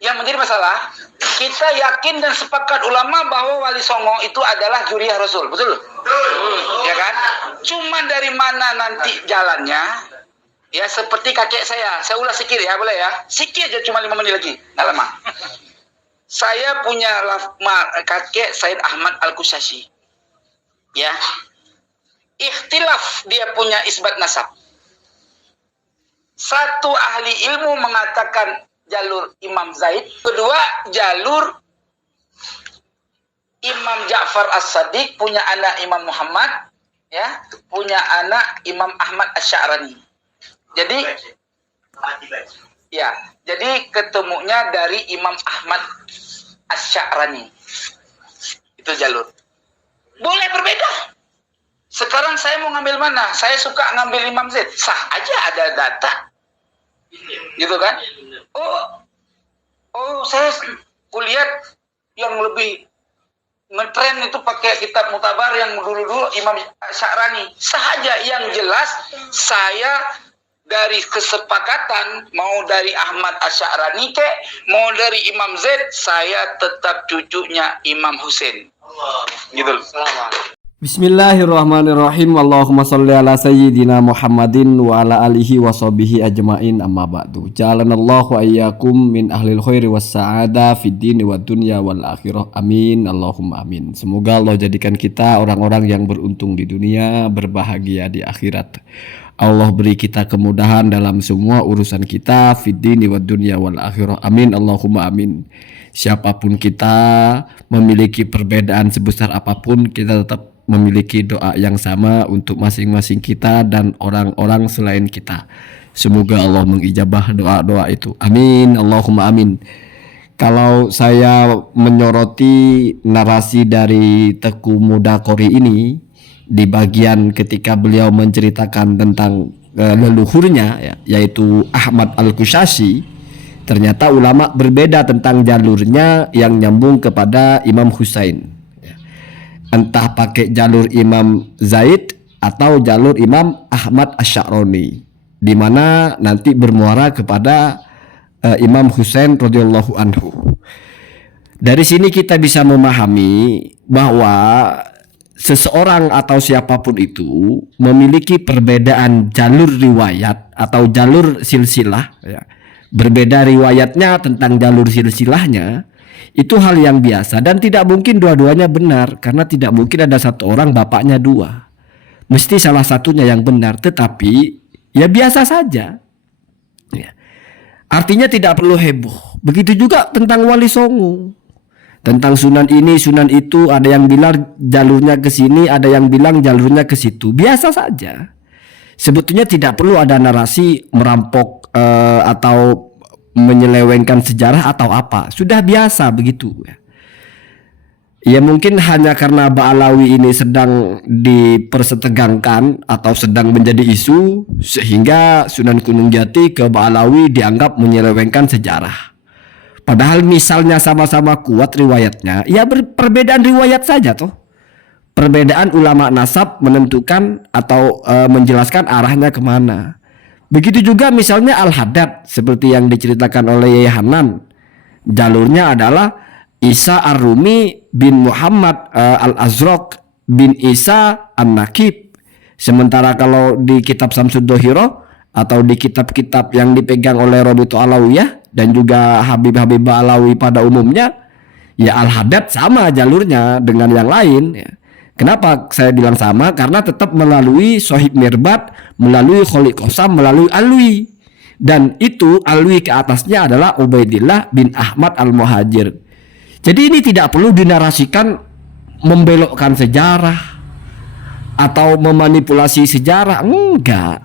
Yang menjadi masalah, kita yakin dan sepakat ulama bahwa Wali Songo itu adalah juriyah Rasul, betul? Ya kan? Cuma dari mana nanti jalannya? Ya seperti kakek saya ulas sikit ya, boleh ya? Sikit aja, cuma 5 menit lagi, nggak lama. Saya punya kakek Said Ahmad Al-Kushashi. Ya. Ikhtilaf dia punya isbat nasab. Satu ahli ilmu mengatakan jalur Imam Zaid, kedua jalur Imam Ja'far As-Sadiq, punya anak Imam Muhammad, ya, punya anak Imam Ahmad Asy-Sya'rani. Jadi ya, jadi ketemunya dari Imam Ahmad Asy-Sya'rani. Itu jalur. Boleh berbeda. Sekarang saya mau ngambil mana? Saya suka ngambil Imam Zaid. Sah aja, ada data. Gitu kan? Oh, saya kulihat yang lebih ngetren itu pakai kitab Mutabar yang dulu-dulu Imam Sya'rani. Sahaja yang jelas saya dari kesepakatan mau dari Ahmad Asy-Sya'rani ke mau dari Imam Zaid, saya tetap cucunya Imam Husain. Gitu. Bismillahirrahmanirrahim. Allahumma sholli ala sayyidina Muhammadin wa ala alihi wa sahbihi ajma'in, amma ba'du. Ja'alanallahu ayyakum min ahlil khairi was sa'ada fid dini wad dunya wal akhirah. Amin. Allahumma amin. Semoga Allah jadikan kita orang-orang yang beruntung di dunia, berbahagia di akhirat. Allah beri kita kemudahan dalam semua urusan kita fid dini wad dunya wal akhirah. Amin. Allahumma amin. Siapapun kita, memiliki perbedaan sebesar apapun, kita tetap memiliki doa yang sama untuk masing-masing kita dan orang-orang selain kita. Semoga Allah mengijabah doa-doa itu. Amin. Allahumma amin. Kalau saya menyoroti narasi dari Teuku Muda Qori ini di bagian ketika beliau menceritakan tentang leluhurnya, ya, yaitu Ahmad Al-Kushashi, ternyata ulama berbeda tentang jalurnya yang nyambung kepada Imam Husain. Entah pakai jalur Imam Zaid atau jalur Imam Ahmad Asy-Sya'rani, di mana nanti bermuara kepada Imam Husain radhiyallahu anhu. Dari sini kita bisa memahami bahwa seseorang atau siapapun itu memiliki perbedaan jalur riwayat atau jalur silsilah, ya. Berbeda riwayatnya tentang jalur silsilahnya, itu hal yang biasa dan tidak mungkin dua-duanya benar, karena tidak mungkin ada satu orang bapaknya dua. Mesti salah satunya yang benar, tetapi ya biasa saja, ya. Artinya tidak perlu heboh. Begitu juga tentang Wali Songo, tentang sunan ini sunan itu, ada yang bilang jalurnya ke sini, ada yang bilang jalurnya ke situ. Biasa saja. Sebetulnya tidak perlu ada narasi merampok atau menyelewengkan sejarah atau apa. Sudah biasa begitu, ya. Ya mungkin hanya karena Ba'alawi ini sedang dipersetegangkan atau sedang menjadi isu, sehingga Sunan Gunung Jati ke Ba'alawi dianggap menyelewengkan sejarah. Padahal misalnya sama-sama kuat riwayatnya, ya perbedaan riwayat saja toh. Perbedaan ulama nasab menentukan atau menjelaskan arahnya kemana. Begitu juga misalnya Al-Haddad, seperti yang diceritakan oleh Yai Hanan. Jalurnya adalah Isa Ar-Rumi bin Muhammad Al-Azraq bin Isa An-Nakib. Sementara kalau di kitab Samsud Dohiro atau di kitab-kitab yang dipegang oleh Rabi'atu Alawiyah dan juga Habib-Habib Alawi pada umumnya, ya Al-Haddad sama jalurnya dengan yang lain, ya. Kenapa saya bilang sama? Karena tetap melalui Sohib Mirbat, melalui Kholi Qasam, melalui Alwi. Dan itu Alwi ke atasnya adalah Ubaidillah bin Ahmad Al-Muhajir. Jadi ini tidak perlu dinarasikan membelokkan sejarah atau memanipulasi sejarah. Enggak.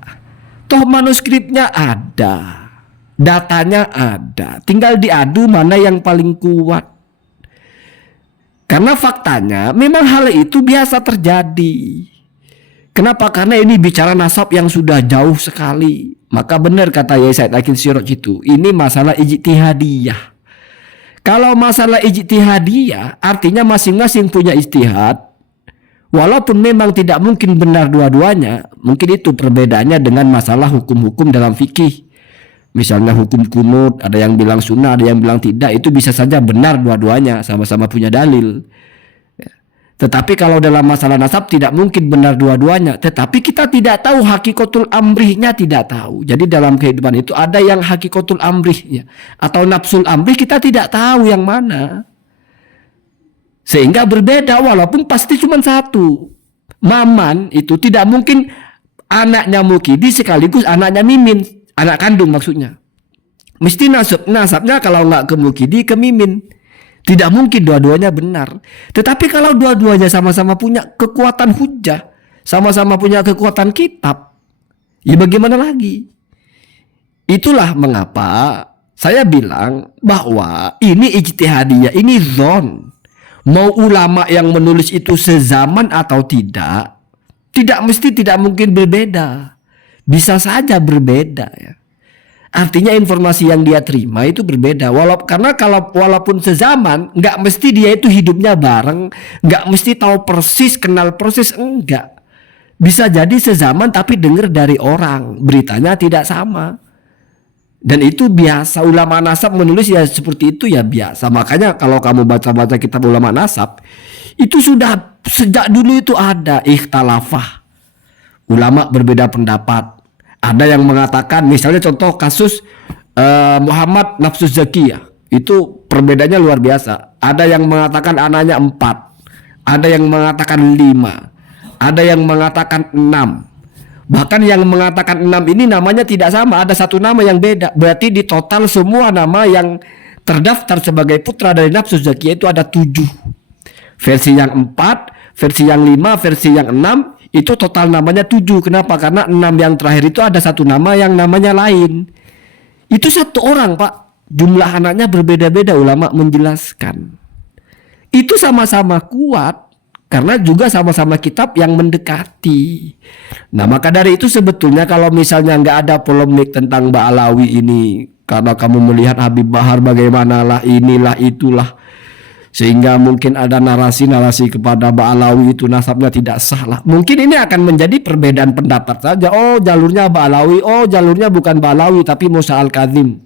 Toh manuskripnya ada, datanya ada. Tinggal diadu mana yang paling kuat. Karena faktanya memang hal itu biasa terjadi. Kenapa? Karena ini bicara nasab yang sudah jauh sekali. Maka benar kata Yai Said Akil Siraj itu, ini masalah ijtihadiyah. Kalau masalah ijtihadiyah, artinya masing-masing punya ijtihad. Walaupun memang tidak mungkin benar dua-duanya, mungkin itu perbedaannya dengan masalah hukum-hukum dalam fikih. Misalnya hukum kunut, ada yang bilang sunnah, ada yang bilang tidak, itu bisa saja benar dua-duanya, sama-sama punya dalil. Tetapi kalau dalam masalah nasab tidak mungkin benar dua-duanya. Tetapi kita tidak tahu hakikatul amrihnya, tidak tahu. Jadi dalam kehidupan itu ada yang hakikatul amrihnya atau nafsul amrih, kita tidak tahu yang mana. Sehingga berbeda walaupun pasti cuma satu. Maman itu tidak mungkin anaknya Mukidi sekaligus anaknya Mimin, anak kandung maksudnya. Mesti nasabnya kalau nggak ke Mukidi ke Mimin. Tidak mungkin dua-duanya benar. Tetapi kalau dua-duanya sama-sama punya kekuatan hujah, sama-sama punya kekuatan kitab, ya bagaimana lagi? Itulah mengapa saya bilang bahwa ini ijtihadiyah, ini zon. Mau ulama yang menulis itu sezaman atau tidak mesti, tidak mungkin berbeda. Bisa saja berbeda ya. Artinya informasi yang dia terima itu berbeda. Walaupun sezaman, nggak mesti dia itu hidupnya bareng, nggak mesti tahu persis, kenal proses, enggak. Bisa jadi sezaman tapi dengar dari orang, beritanya tidak sama. Dan itu biasa, ulama nasab menulis ya seperti itu ya biasa. Makanya kalau kamu baca-baca kitab ulama nasab, itu sudah sejak dulu itu ada ikhtilafah. Ulama berbeda pendapat. Ada yang mengatakan, misalnya contoh kasus Muhammad Nafsus Zakiyah, itu perbedaannya luar biasa. Ada yang mengatakan anaknya 4, ada yang mengatakan 5, ada yang mengatakan 6. Bahkan yang mengatakan 6 ini namanya tidak sama, ada satu nama yang beda. Berarti di total semua nama yang terdaftar sebagai putra dari Nafsus Zakiyah itu ada 7. Versi yang 4, versi yang 5, versi yang 6. Itu total namanya 7. Kenapa? Karena 6 yang terakhir itu ada satu nama yang namanya lain. Itu satu orang, Pak. Jumlah anaknya berbeda-beda, ulama menjelaskan. Itu sama-sama kuat karena juga sama-sama kitab yang mendekati. Nah, maka dari itu sebetulnya kalau misalnya nggak ada polemik tentang Mbak Alawi ini, karena kamu melihat Habib Bahar bagaimanalah inilah itulah, sehingga mungkin ada narasi-narasi kepada Ba'alawi itu nasabnya tidak sah lah. Mungkin ini akan menjadi perbedaan pendapat saja. Oh jalurnya Ba'alawi, oh jalurnya bukan Ba'alawi tapi Musa Al-Kadzim,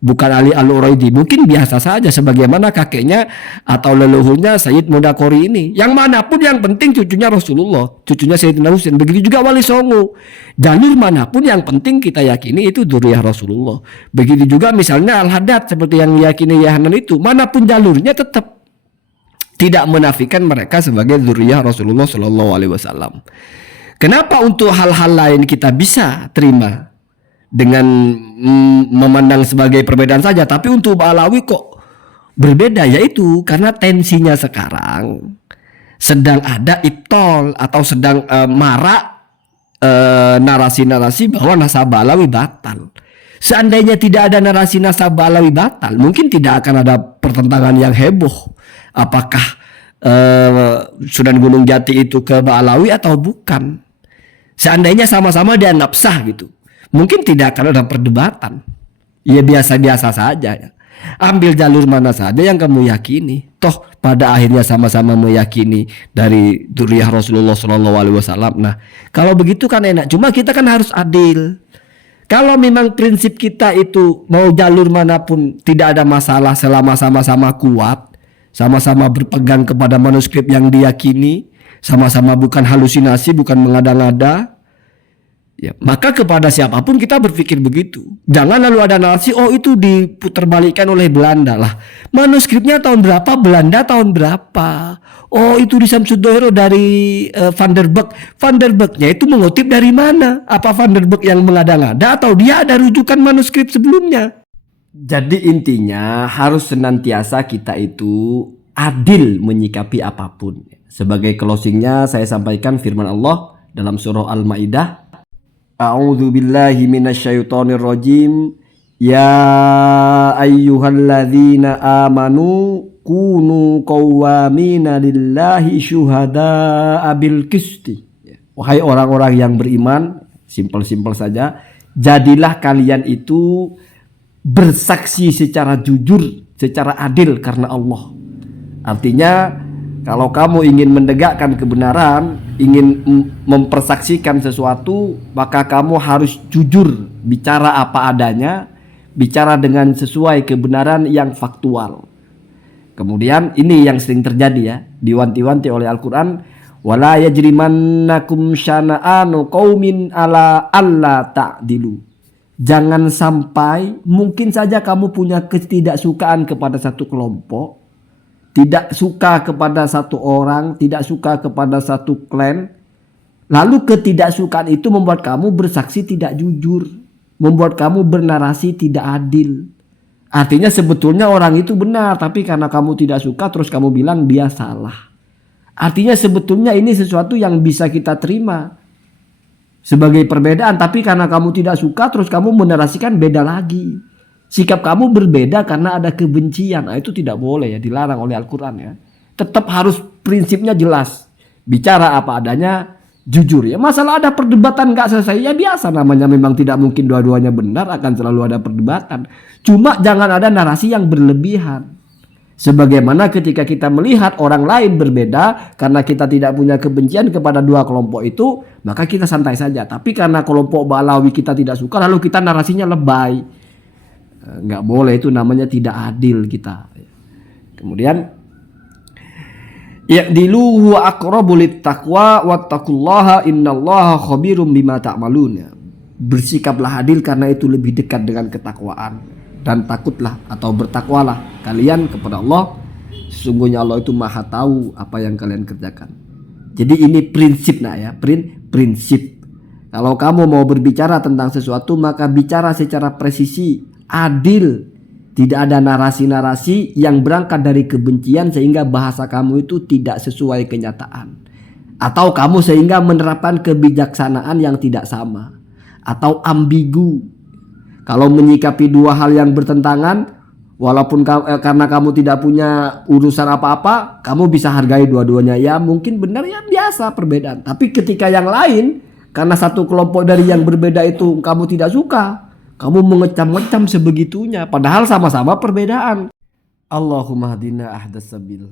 bukan Ali Al-Uraidi. Mungkin biasa saja sebagaimana kakeknya atau leluhurnya Sayyid Mudakori ini. Yang manapun yang penting cucunya Rasulullah, cucunya Sayyidina Husain. Begitu juga Wali Songo. Jalur manapun yang penting kita yakini itu dzurriyyah Rasulullah. Begitu juga misalnya Al-Haddad seperti yang diyakini Yahanan itu. Manapun jalurnya tetap tidak menafikan mereka sebagai dzurriyyah Rasulullah Shallallahu Alaihi Wasallam. Kenapa untuk hal-hal lain kita bisa terima dengan memandang sebagai perbedaan saja, tapi untuk Ba'alawi kok berbeda? Yaitu karena tensinya sekarang sedang ada ibtol atau sedang marak narasi-narasi bahwa nasab Ba'alawi batal. Seandainya tidak ada narasi nasab Ba'alawi batal, mungkin tidak akan ada pertentangan yang heboh. Apakah Sunan Gunung Jati itu ke Ba'alawi atau bukan? Seandainya sama-sama dianggap sah gitu, mungkin tidak akan ada perdebatan. Ya biasa-biasa saja ya. Ambil jalur mana saja yang kamu yakini. Toh pada akhirnya sama-sama meyakini dari dzurriyyah Rasulullah SAW. Nah, kalau begitu kan enak. Cuma kita kan harus adil. Kalau memang prinsip kita itu mau jalur manapun tidak ada masalah selama sama-sama kuat, sama-sama berpegang kepada manuskrip yang diyakini, sama-sama bukan halusinasi, bukan mengada-ngada, ya, maka kepada siapapun kita berpikir begitu. Jangan lalu ada narasi, oh itu diputarbalikkan oleh Belanda lah. Manuskripnya tahun berapa, Belanda tahun berapa. Oh itu di Samsuddohiro dari Van der Burg. Van der Burgnya itu mengutip dari mana? Apa Van der Burg yang mengada-ngada atau dia ada rujukan manuskrip sebelumnya? Jadi intinya harus senantiasa kita itu adil menyikapi apapun. Sebagai closingnya saya sampaikan firman Allah dalam surah Al-Maidah. A'udzu billahi minasyaitonir rajim. Ya ayyuhalladzina amanu kunu qawwamina lillahi syuhada'a bil qisti. Wahai orang-orang yang beriman, simpel-simpel saja, jadilah kalian itu bersaksi secara jujur, secara adil karena Allah. Artinya kalau kamu ingin menegakkan kebenaran, ingin mempersaksikan sesuatu, maka kamu harus jujur bicara apa adanya, bicara dengan sesuai kebenaran yang faktual. Kemudian ini yang sering terjadi ya, diwanti-wanti oleh Al-Qur'an, wala yajrimannakum syana'anu qaumin ala alla ta'dilu. Jangan sampai, mungkin saja kamu punya ketidaksukaan kepada satu kelompok, tidak suka kepada satu orang, tidak suka kepada satu klan. Lalu ketidaksukaan itu membuat kamu bersaksi tidak jujur, membuat kamu bernarasi tidak adil. Artinya sebetulnya orang itu benar, tapi karena kamu tidak suka terus kamu bilang dia salah. Artinya sebetulnya ini sesuatu yang bisa kita terima sebagai perbedaan, tapi karena kamu tidak suka terus kamu menarasikan beda lagi. Sikap kamu berbeda karena ada kebencian. Nah, itu tidak boleh ya, dilarang oleh Al-Quran ya. Tetap harus prinsipnya jelas. Bicara apa adanya, jujur ya. Masalah ada perdebatan gak selesai, ya biasa namanya, memang tidak mungkin dua-duanya benar, akan selalu ada perdebatan. Cuma jangan ada narasi yang berlebihan. Sebagaimana ketika kita melihat orang lain berbeda, karena kita tidak punya kebencian kepada dua kelompok itu, maka kita santai saja. Tapi karena kelompok Balawi kita tidak suka, lalu kita narasinya lebay. Nggak boleh, itu namanya tidak adil kita. Kemudian ya'dilu huwa aqrabu littaqwa wattaqullaha innallaha khabirum bima ta'malun. Bersikaplah adil karena itu lebih dekat dengan ketakwaan. Dan takutlah atau bertakwalah kalian kepada Allah, sesungguhnya Allah itu maha tahu apa yang kalian kerjakan. Jadi ini prinsip ya, prinsip. Kalau kamu mau berbicara tentang sesuatu, maka bicara secara presisi, adil. Tidak ada narasi-narasi yang berangkat dari kebencian sehingga bahasa kamu itu tidak sesuai kenyataan. Atau kamu sehingga menerapkan kebijaksanaan yang tidak sama. Atau ambigu. Kalau menyikapi dua hal yang bertentangan, walaupun karena kamu tidak punya urusan apa-apa, kamu bisa hargai dua-duanya. Ya mungkin benar, ya biasa perbedaan. Tapi ketika yang lain, karena satu kelompok dari yang berbeda itu kamu tidak suka, kamu mengecam-ngecam sebegitunya, padahal sama-sama perbedaan. Allahumma hadina ahdas sabil.